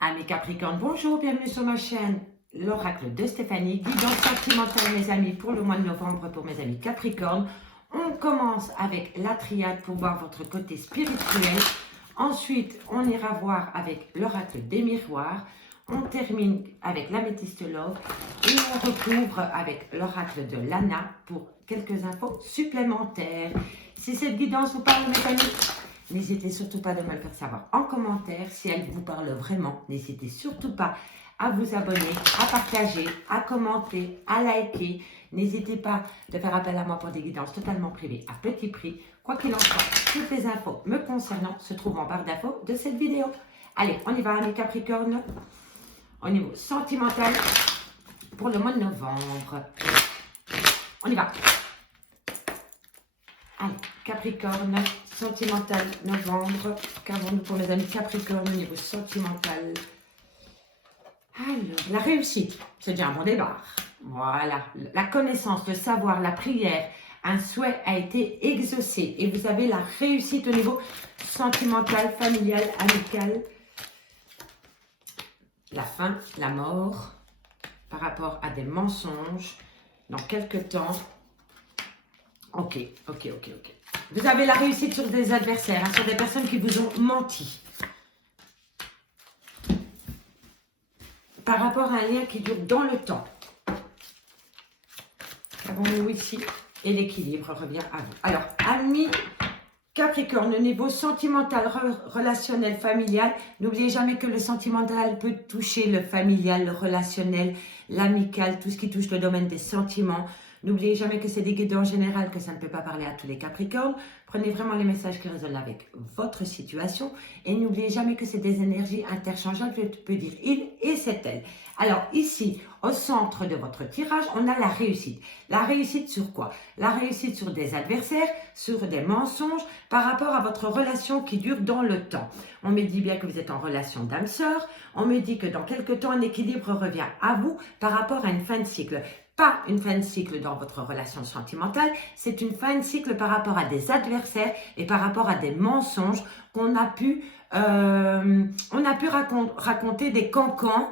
Amis Capricorne, bonjour, bienvenue sur ma chaîne, l'oracle de Stéphanie, guidance sentimentale mes amis pour le mois de novembre pour mes amis Capricorne. On commence avec la triade pour voir votre côté spirituel. Ensuite, on ira voir avec l'oracle des miroirs. On termine avec l'améthyste love et on recouvre avec l'oracle de Lana pour quelques infos supplémentaires. Si cette guidance vous parle mes amis, n'hésitez surtout pas de me le faire savoir en commentaire. Si elle vous parle vraiment, n'hésitez surtout pas à vous abonner, à partager, à commenter, à liker. N'hésitez pas de faire appel à moi pour des guidances totalement privées à petit prix. Quoi qu'il en soit, toutes les infos me concernant se trouvent en barre d'infos de cette vidéo. Allez, on y va les Capricornes. Au niveau sentimental pour le mois de novembre. On y va. Allez, Capricorne, sentimental, novembre. Qu'avons-nous pour mes amis Capricorne au niveau sentimental? Alors, la réussite, c'est déjà un bon départ. Voilà, la connaissance, le savoir, la prière, un souhait a été exaucé. Et vous avez la réussite au niveau sentimental, familial, amical. La fin, la mort, par rapport à des mensonges, dans quelques temps. Ok. Vous avez la réussite sur des adversaires, sur des personnes qui vous ont menti. Par rapport à un lien qui dure dans le temps. Qu'avons-nous ici? Et l'équilibre revient à vous. Alors, amis Capricorne, au niveau sentimental, relationnel, familial, n'oubliez jamais que le sentimental peut toucher le familial, le relationnel, l'amical, tout ce qui touche le domaine des sentiments. N'oubliez jamais que c'est des guides en général, que ça ne peut pas parler à tous les Capricornes. Prenez vraiment les messages qui résonnent avec votre situation. Et n'oubliez jamais que c'est des énergies interchangeables. Je peux dire il et c'est elle. Alors ici, au centre de votre tirage, on a la réussite. La réussite sur quoi? La réussite sur des adversaires, sur des mensonges, par rapport à votre relation qui dure dans le temps. On me dit bien que vous êtes en relation d'âme-sœur. On me dit que dans quelques temps, un équilibre revient à vous par rapport à une fin de cycle. Pas une fin de cycle dans votre relation sentimentale, c'est une fin de cycle par rapport à des adversaires et par rapport à des mensonges qu'on a pu, raconter des cancans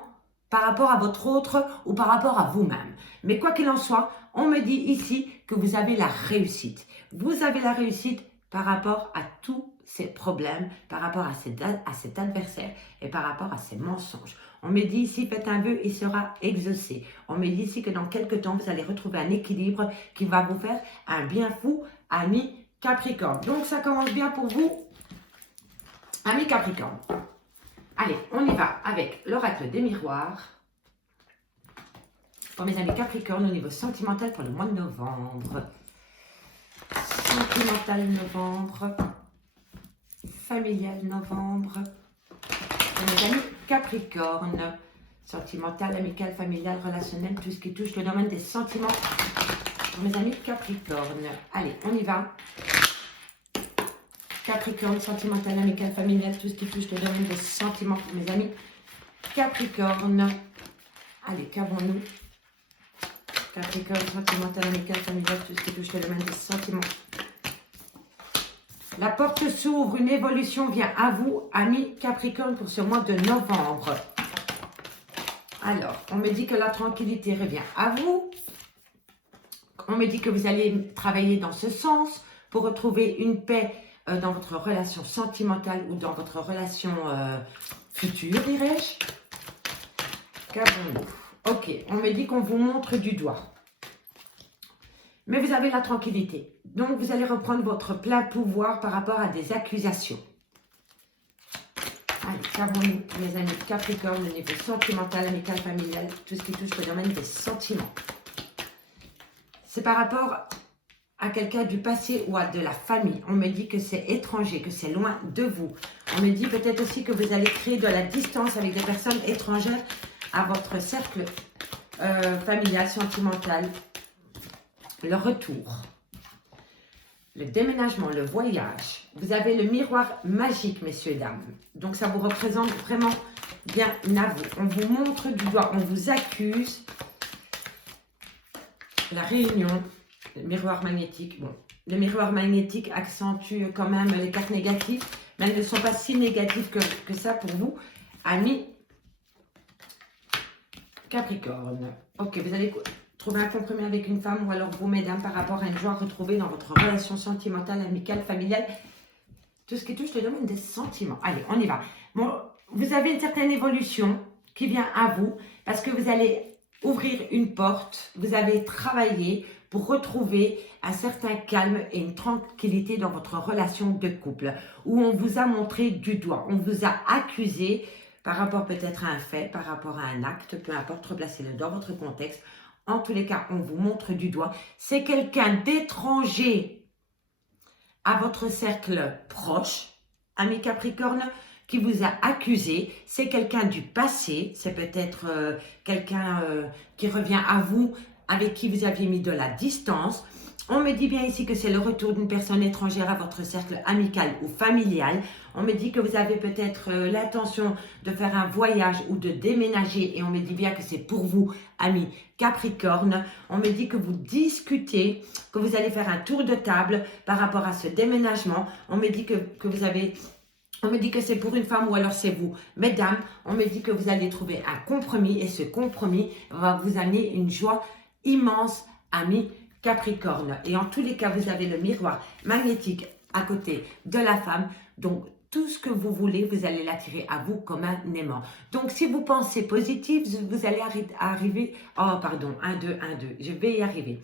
par rapport à votre autre ou par rapport à vous-même. Mais quoi qu'il en soit, on me dit ici que vous avez la réussite. Vous avez la réussite par rapport à tous ces problèmes, par rapport à cet adversaire et par rapport à ces mensonges. On me dit ici, faites un vœu, il sera exaucé. On me dit ici que dans quelques temps, vous allez retrouver un équilibre qui va vous faire un bien fou, amis Capricorne. Donc, ça commence bien pour vous, amis Capricorne. Allez, on y va avec l'oracle des miroirs. Pour mes amis Capricorne, au niveau sentimental pour le mois de novembre. Sentimental novembre. Familial novembre. Pour mes amis Capricorne, sentimental, amical, familial, relationnel, tout ce qui touche le domaine des sentiments. Pour mes amis Capricorne, allez, on y va. Capricorne, sentimental, amical, familial, tout ce qui touche le domaine des sentiments. Pour mes amis Capricorne, allez, qu'avons-nous? Capricorne, sentimental, amical, familial, tout ce qui touche le domaine des sentiments. La porte s'ouvre, une évolution vient à vous, amis Capricorne, pour ce mois de novembre. Alors, on me dit que la tranquillité revient à vous. On me dit que vous allez travailler dans ce sens pour retrouver une paix dans votre relation sentimentale ou dans votre relation future, dirais-je. Qu'avons-nous? Ok, on me dit qu'on vous montre du doigt. Mais vous avez la tranquillité. Donc, vous allez reprendre votre plein pouvoir par rapport à des accusations. Allez, qu'avons-nous, mes amis Capricorne, au niveau sentimental, amical, familial, tout ce qui touche le domaine des sentiments. C'est par rapport à quelqu'un du passé ou à de la famille. On me dit que c'est étranger, que c'est loin de vous. On me dit peut-être aussi que vous allez créer de la distance avec des personnes étrangères à votre cercle familial, sentimental. Le retour, le déménagement, le voyage. Vous avez le miroir magique, messieurs et dames. Donc, ça vous représente vraiment bien à vous. On vous montre du doigt, on vous accuse. La réunion, le miroir magnétique. Bon, le miroir magnétique accentue quand même les cartes négatives, mais elles ne sont pas si négatives que ça pour vous, amis Capricorne. Ok, vous allez trouver un compromis avec une femme ou alors vous, mesdames, par rapport à une joie retrouvée dans votre relation sentimentale, amicale, familiale. Tout ce qui touche le domaine des sentiments. Allez, on y va. Bon, vous avez une certaine évolution qui vient à vous parce que vous allez ouvrir une porte. Vous avez travaillé pour retrouver un certain calme et une tranquillité dans votre relation de couple où on vous a montré du doigt. On vous a accusé par rapport peut-être à un fait, par rapport à un acte, peu importe, replacez-le dans votre contexte. En tous les cas, on vous montre du doigt. C'est quelqu'un d'étranger à votre cercle proche, ami Capricorne, qui vous a accusé. C'est quelqu'un du passé, c'est peut-être quelqu'un qui revient à vous, avec qui vous aviez mis de la distance. On me dit bien ici que c'est le retour d'une personne étrangère à votre cercle amical ou familial. On me dit que vous avez peut-être l'intention de faire un voyage ou de déménager et on me dit bien que c'est pour vous, amis Capricorne. On me dit que vous discutez, que vous allez faire un tour de table par rapport à ce déménagement. On me dit que vous avez... On me dit que c'est pour une femme ou alors c'est vous. Mesdames, on me dit que vous allez trouver un compromis et ce compromis va vous amener une joie immense, amis Capricorne. Et en tous les cas, vous avez le miroir magnétique à côté de la femme. Donc, tout ce que vous voulez, vous allez l'attirer à vous comme un aimant. Donc, si vous pensez positif, vous allez arriver... Oh, pardon, 1, 2, 1, 2. Je vais y arriver.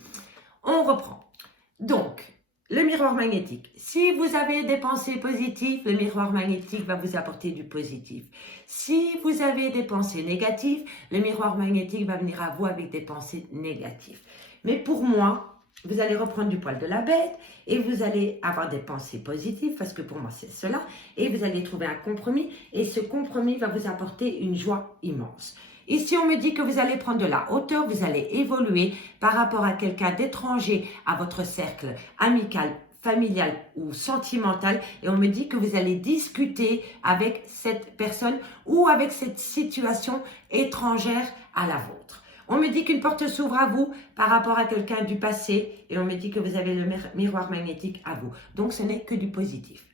On reprend. Donc, le miroir magnétique. Si vous avez des pensées positives, le miroir magnétique va vous apporter du positif. Si vous avez des pensées négatives, le miroir magnétique va venir à vous avec des pensées négatives. Mais pour moi, vous allez reprendre du poil de la bête et vous allez avoir des pensées positives parce que pour moi c'est cela et vous allez trouver un compromis et ce compromis va vous apporter une joie immense. Ici, on me dit que vous allez prendre de la hauteur, vous allez évoluer par rapport à quelqu'un d'étranger à votre cercle amical, familial ou sentimental et on me dit que vous allez discuter avec cette personne ou avec cette situation étrangère à la vôtre. On me dit qu'une porte s'ouvre à vous par rapport à quelqu'un du passé et on me dit que vous avez le miroir magnétique à vous. Donc, ce n'est que du positif.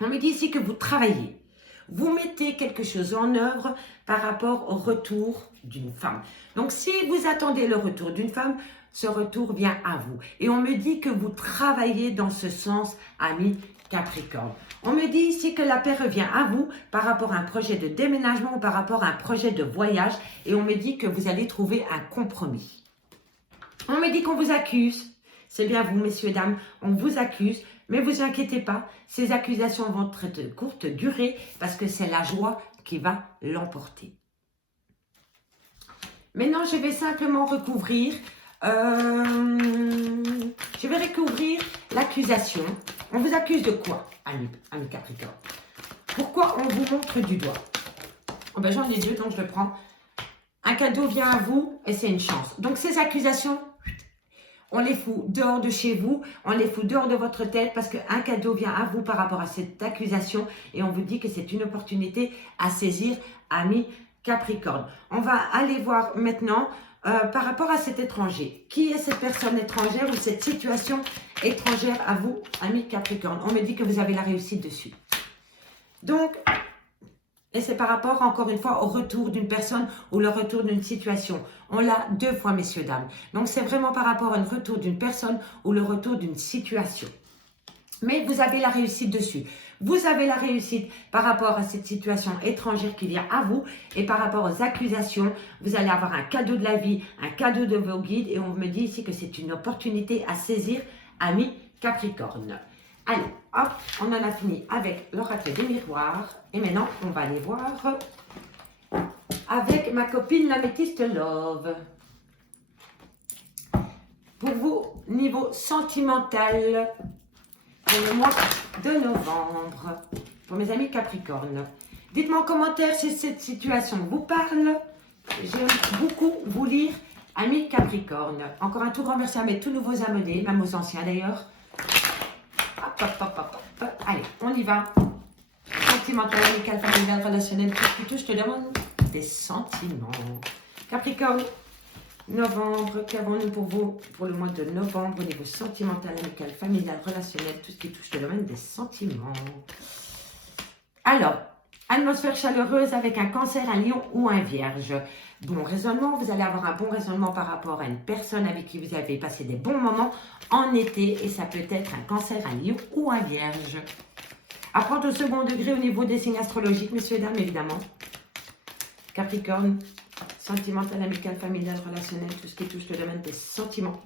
On me dit ici que vous travaillez. Vous mettez quelque chose en œuvre par rapport au retour d'une femme. Donc, si vous attendez le retour d'une femme, ce retour vient à vous. Et on me dit que vous travaillez dans ce sens, ami Capricorne. On me dit ici que la paix revient à vous par rapport à un projet de déménagement ou par rapport à un projet de voyage. Et on me dit que vous allez trouver un compromis. On me dit qu'on vous accuse. C'est bien vous, messieurs, dames, on vous accuse. Mais vous inquiétez pas, ces accusations vont être de courte durée parce que c'est la joie qui va l'emporter. Maintenant, je vais simplement recouvrir... je vais recouvrir l'accusation. On vous accuse de quoi, ami Capricorne? Pourquoi on vous montre du doigt? Oh ben, j'en ai deux, donc je le prends. Un cadeau vient à vous et c'est une chance. Donc, ces accusations, on les fout dehors de chez vous, on les fout dehors de votre tête parce qu'un cadeau vient à vous par rapport à cette accusation et on vous dit que c'est une opportunité à saisir, ami Capricorne. On va aller voir maintenant par rapport à cet étranger. Qui est cette personne étrangère ou cette situation étrangère à vous, ami Capricorne? On me dit que vous avez la réussite dessus. Donc, et c'est par rapport, encore une fois, au retour d'une personne ou le retour d'une situation. On l'a deux fois, messieurs, dames. Donc, c'est vraiment par rapport à un retour d'une personne ou le retour d'une situation. Mais vous avez la réussite dessus. Vous avez la réussite par rapport à cette situation étrangère qui vient à vous et par rapport aux accusations. Vous allez avoir un cadeau de la vie, un cadeau de vos guides et on me dit ici que c'est une opportunité à saisir, ami Capricorne. Allez, hop, on en a fini avec l'oracle des miroirs. Et maintenant, on va aller voir avec ma copine l'améthyste Love. Pour vous, niveau sentimental, pour le mois de novembre, pour mes amis Capricorne. Dites-moi en commentaire si cette situation vous parle. J'aime beaucoup vous lire, amis Capricorne. Encore un tout grand merci à mes tout nouveaux abonnés, même aux anciens d'ailleurs. Hop, hop, hop, hop, hop. Allez, on y va. Sentimental, amical, familial, relationnel, tout ce qui touche, je te demande des sentiments. Capricorne, novembre, qu'avons-nous pour vous pour le mois de novembre au niveau sentimental, amical, familial, relationnel, tout ce qui touche le domaine des sentiments. Alors, Atmosphère chaleureuse avec un cancer, un lion ou un vierge. Bon raisonnement, vous allez avoir un bon raisonnement par rapport à une personne avec qui vous avez passé des bons moments en été. Et ça peut être un cancer, un lion ou un vierge. À prendre au second degré au niveau des signes astrologiques, messieurs et dames, évidemment. Capricorne, sentimental, amical, familial, relationnel, tout ce qui touche le domaine des sentiments.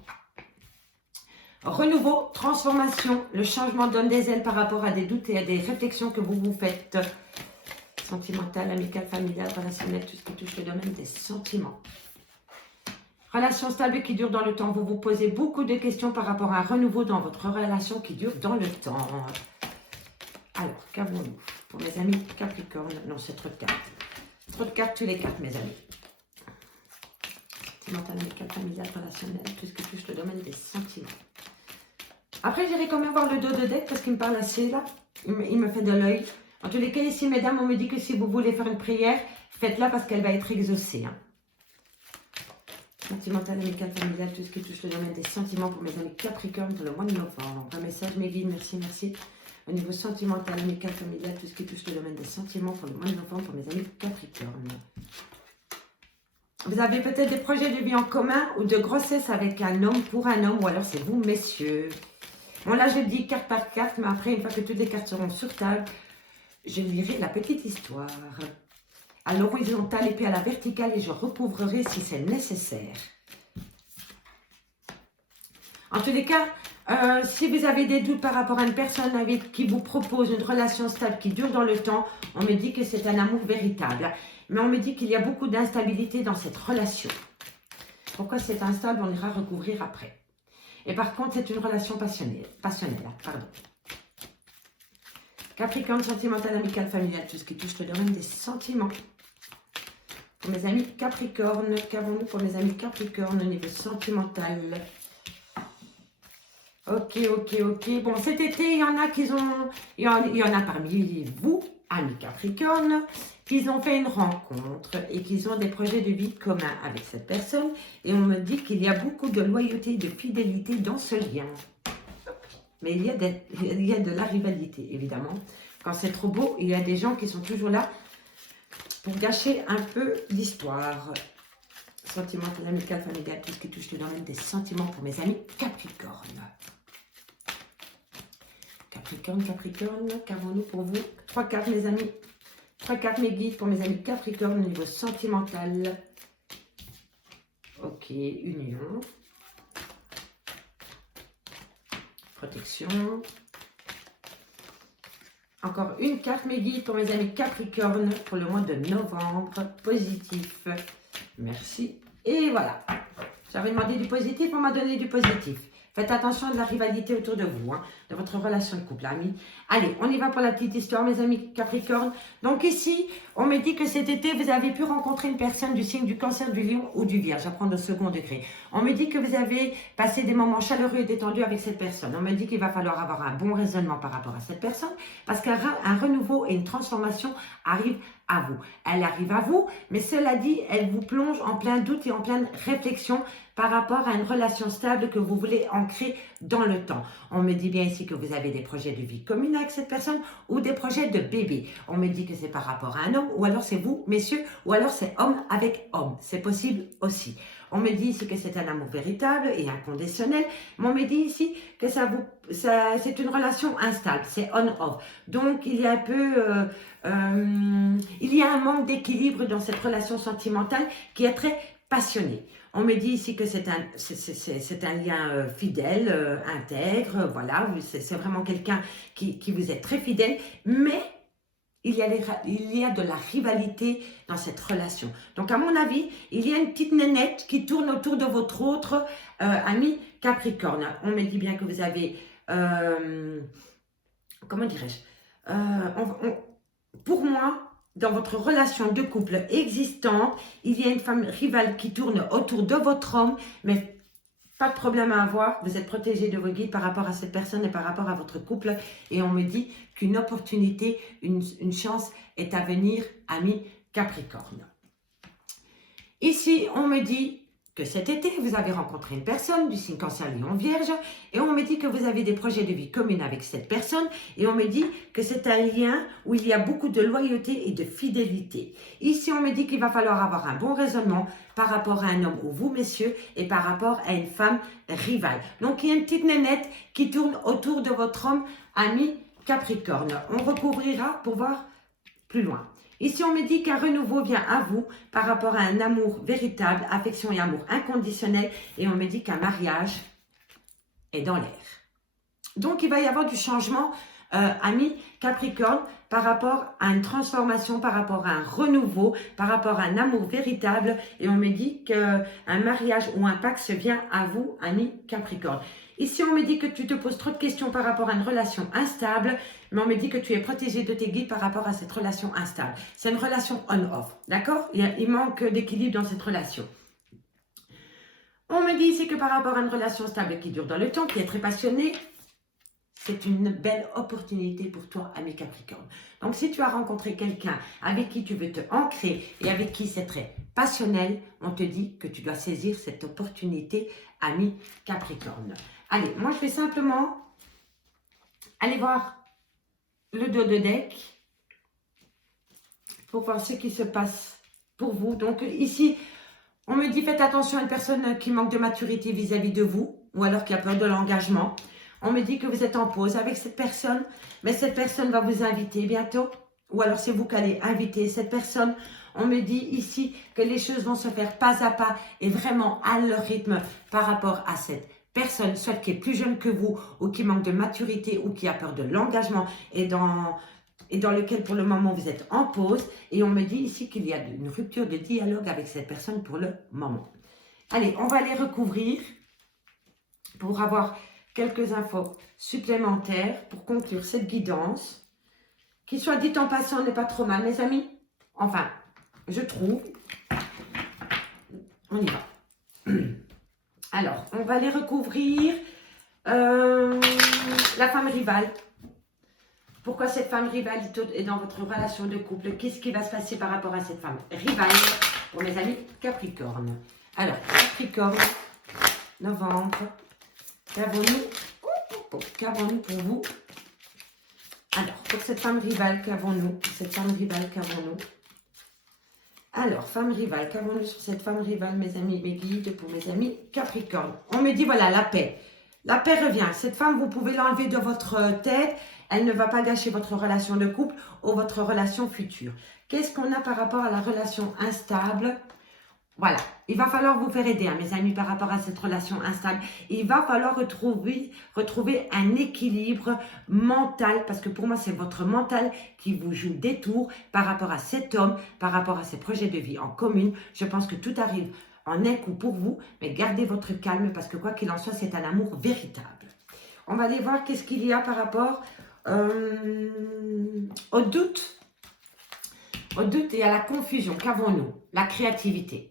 Renouveau, transformation, le changement donne des ailes par rapport à des doutes et à des réflexions que vous vous faites. Sentimental, amical, familial, relationnel, tout ce qui touche le domaine des sentiments. Relation stable qui dure dans le temps. Vous vous posez beaucoup de questions par rapport à un renouveau dans votre relation qui dure dans le temps. Alors, qu'avons-nous pour mes amis Capricorne? Non, c'est trop de cartes. Trop de cartes, tous les cartes, mes amis. Sentimental, amical, familial, relationnel, tout ce qui touche le domaine des sentiments. Après, j'irai quand même voir le dos de deck parce qu'il me parle assez là. Il me fait de l'œil. En tous les cas, ici, mesdames, on me dit que si vous voulez faire une prière, faites-la parce qu'elle va être exaucée. Hein. Sentimental, amical, familial, tout ce qui touche le domaine des sentiments pour mes amis Capricorne pour le mois de novembre. Un message, mes guides, merci, merci. Au niveau sentimental, amical, familial, tout ce qui touche le domaine des sentiments pour le mois de novembre pour mes amis Capricorne. Vous avez peut-être des projets de vie en commun ou de grossesse avec un homme pour un homme ou alors c'est vous, messieurs. Bon, là, je dis carte par carte, mais après, une fois que toutes les cartes seront sur table, je lirai la petite histoire. À l'horizontale et puis à la verticale et je recouvrerai si c'est nécessaire. En tous les cas, si vous avez des doutes par rapport à une personne avec qui vous propose une relation stable qui dure dans le temps, on me dit que c'est un amour véritable. Mais on me dit qu'il y a beaucoup d'instabilité dans cette relation. Pourquoi c'est instable, on ira recouvrir après. Et par contre, c'est une relation passionnelle. Pardon. Capricorne, sentimental, amical, familial, tout ce qui touche le domaine des sentiments. Pour mes amis Capricorne, qu'avons-nous pour mes amis Capricorne au niveau sentimental? Ok. Bon, cet été, il y en a qui ont... Il y en a parmi vous, amis Capricorne, qui ont fait une rencontre et qui ont des projets de vie communs avec cette personne. Et on me dit qu'il y a beaucoup de loyauté et de fidélité dans ce lien. Mais il y a de la rivalité, évidemment. Quand c'est trop beau, il y a des gens qui sont toujours là pour gâcher un peu l'histoire. Sentimental, amical, familial, tout ce qui touche le domaine des sentiments pour mes amis Capricorne. Capricorne, qu'avons-nous pour vous? 3 cartes, mes amis. 3 cartes, mes guides, pour mes amis Capricorne au niveau sentimental. Ok, union. Protection. Encore une carte, mes guides, pour mes amis Capricorne pour le mois de novembre. Positif. Merci. Et voilà. J'avais demandé du positif, on m'a donné du positif. Faites attention à de la rivalité autour de vous, hein, de votre relation de couple, amis. Allez, on y va pour la petite histoire, mes amis Capricorne. Donc ici, on me dit que cet été, vous avez pu rencontrer une personne du signe du Cancer, du Lion ou du Vierge, à prendre au second degré. On me dit que vous avez passé des moments chaleureux et détendus avec cette personne. On me dit qu'il va falloir avoir un bon raisonnement par rapport à cette personne, parce qu'un renouveau et une transformation arrivent à vous. Elle arrive à vous, mais cela dit, elle vous plonge en plein doute et en pleine réflexion par rapport à une relation stable que vous voulez ancrer dans le temps. On me dit bien ici que vous avez des projets de vie commune avec cette personne ou des projets de bébé. On me dit que c'est par rapport à un homme ou alors c'est vous, messieurs, ou alors c'est homme avec homme. C'est possible aussi. On me dit ici que c'est un amour véritable et inconditionnel, mais on me dit ici que c'est une relation instable, c'est on-off. Donc, il y a un peu, il y a un manque d'équilibre dans cette relation sentimentale qui est très passionnée. On me dit ici que c'est un lien fidèle, intègre, voilà, c'est vraiment quelqu'un qui vous est très fidèle, mais il y a de la rivalité dans cette relation. Donc, à mon avis, il y a une petite nénette qui tourne autour de votre autre ami Capricorne. On me dit bien que vous avez, comment dirais-je, pour moi, dans votre relation de couple existante, il y a une femme rivale qui tourne autour de votre homme, mais pas de problème à avoir, vous êtes protégé de vos guides par rapport à cette personne et par rapport à votre couple. Et on me dit qu'une opportunité, une chance est à venir, ami Capricorne. Ici, on me dit que cet été, vous avez rencontré une personne du signe Cancer, Lion, Vierge, et on me dit que vous avez des projets de vie communs avec cette personne, et on me dit que c'est un lien où il y a beaucoup de loyauté et de fidélité. Ici, on me dit qu'il va falloir avoir un bon raisonnement par rapport à un homme ou vous, messieurs, et par rapport à une femme rivale. Donc, il y a une petite nénette qui tourne autour de votre homme, ami Capricorne. On recouvrira pour voir plus loin. Ici, on me dit qu'un renouveau vient à vous par rapport à un amour véritable, affection et amour inconditionnel. Et on me dit qu'un mariage est dans l'air. Donc, il va y avoir du changement, ami Capricorne, par rapport à une transformation, par rapport à un renouveau, par rapport à un amour véritable. Et on me dit qu'un mariage ou un pacte vient à vous, ami Capricorne. Ici, on me dit que tu te poses trop de questions par rapport à une relation instable, mais on me dit que tu es protégé de tes guides par rapport à cette relation instable. C'est une relation on-off, d'accord? Il manque d'équilibre dans cette relation. On me dit ici que par rapport à une relation stable qui dure dans le temps, qui est très passionnée, c'est une belle opportunité pour toi, ami Capricorne. Donc, si tu as rencontré quelqu'un avec qui tu veux te ancrer et avec qui c'est très passionnel, on te dit que tu dois saisir cette opportunité, ami Capricorne. Allez, moi, je vais simplement aller voir le dos de deck pour voir ce qui se passe pour vous. Donc, ici, on me dit faites attention à une personne qui manque de maturité vis-à-vis de vous ou alors qui a peur de l'engagement. On me dit que vous êtes en pause avec cette personne, mais cette personne va vous inviter bientôt. Ou alors c'est vous qui allez inviter cette personne. On me dit ici que les choses vont se faire pas à pas et vraiment à leur rythme par rapport à cette personne, soit qui est plus jeune que vous ou qui manque de maturité ou qui a peur de l'engagement et dans lequel pour le moment vous êtes en pause. Et on me dit ici qu'il y a une rupture de dialogue avec cette personne pour le moment. Allez, on va les recouvrir pour avoir quelques infos supplémentaires pour conclure cette guidance. Qui soit dit en passant n'est pas trop mal, mes amis. Enfin, je trouve. On y va. Alors, on va les recouvrir. La femme rivale. Pourquoi cette femme rivale est dans votre relation de couple? Qu'est-ce qui va se passer par rapport à cette femme rivale pour mes amis Capricorne? Alors, Capricorne, novembre. Qu'avons-nous pour vous? Alors, pour cette femme rivale, qu'avons-nous? Cette femme rivale, qu'avons-nous? Alors, femme rivale, qu'avons-nous sur cette femme rivale, mes amis, mes guides, pour mes amis Capricorne? On me dit, voilà, la paix. La paix revient. Cette femme, vous pouvez l'enlever de votre tête. Elle ne va pas gâcher votre relation de couple ou votre relation future. Qu'est-ce qu'on a par rapport à la relation instable? Voilà, il va falloir vous faire aider, hein, mes amis, par rapport à cette relation instable. Il va falloir retrouver un équilibre mental, parce que pour moi, c'est votre mental qui vous joue des tours par rapport à cet homme, par rapport à ses projets de vie en commune. Je pense que tout arrive en un coup pour vous, mais gardez votre calme, parce que quoi qu'il en soit, c'est un amour véritable. On va aller voir qu'est-ce qu'il y a par rapport au doute. Au doute et à la confusion. Qu'avons-nous? La créativité.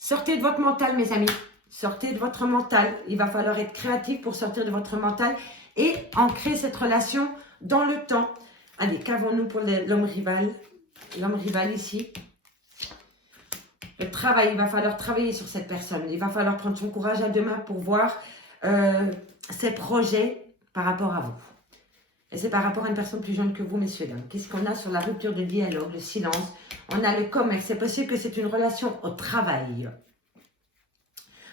Sortez de votre mental, mes amis. Sortez de votre mental. Il va falloir être créatif pour sortir de votre mental et ancrer cette relation dans le temps. Allez, qu'avons-nous pour l'homme rival? L'homme rival ici. Le travail, il va falloir travailler sur cette personne. Il va falloir prendre son courage à deux mains pour voir ses projets par rapport à vous. Et c'est par rapport à une personne plus jeune que vous, messieurs, dames. Qu'est-ce qu'on a sur la rupture de dialogue, le silence? On a le commerce. C'est possible que c'est une relation au travail.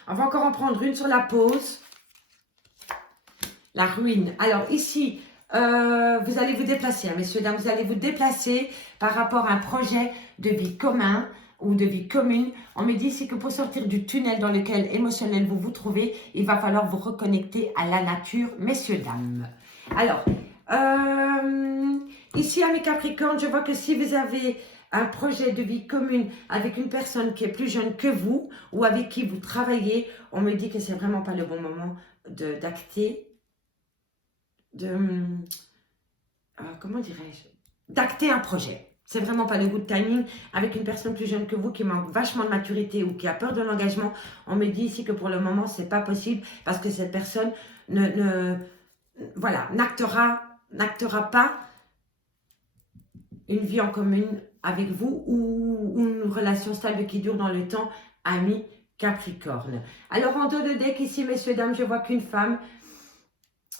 On va encore en prendre une sur la pause. La ruine. Alors ici, vous allez vous déplacer, hein, messieurs, dames. Vous allez vous déplacer par rapport à un projet de vie commun ou de vie commune. On me dit ici que pour sortir du tunnel dans lequel émotionnel vous vous trouvez, il va falloir vous reconnecter à la nature, messieurs, dames. Alors, ici à mes Capricornes, je vois que si vous avez un projet de vie commune avec une personne qui est plus jeune que vous ou avec qui vous travaillez, on me dit que c'est vraiment pas le bon moment d'acter, comment dirais-je, d'acter un projet. C'est vraiment pas le good timing avec une personne plus jeune que vous qui manque vachement de maturité ou qui a peur de l'engagement. On me dit ici que pour le moment, c'est pas possible parce que cette personne n'actera pas une vie en commune avec vous ou une relation stable qui dure dans le temps, ami Capricorne. Alors, en dos de deck ici, messieurs, dames, je vois qu'une femme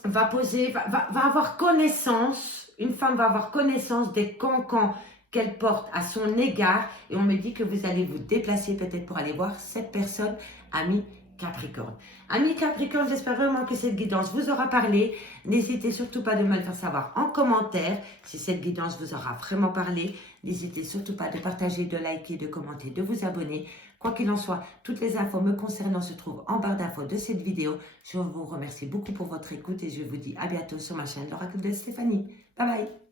va poser, va avoir connaissance, une femme va avoir connaissance des cancans qu'elle porte à son égard. Et on me dit que vous allez vous déplacer peut-être pour aller voir cette personne, ami Capricorne. Ami Capricorne, j'espère vraiment que cette guidance vous aura parlé. N'hésitez surtout pas de me le faire savoir en commentaire si cette guidance vous aura vraiment parlé. N'hésitez surtout pas de partager, de liker, de commenter, de vous abonner. Quoi qu'il en soit, toutes les infos me concernant se trouvent en barre d'infos de cette vidéo. Je vous remercie beaucoup pour votre écoute et je vous dis à bientôt sur ma chaîne L'Oracle de Stéphanie. Bye bye.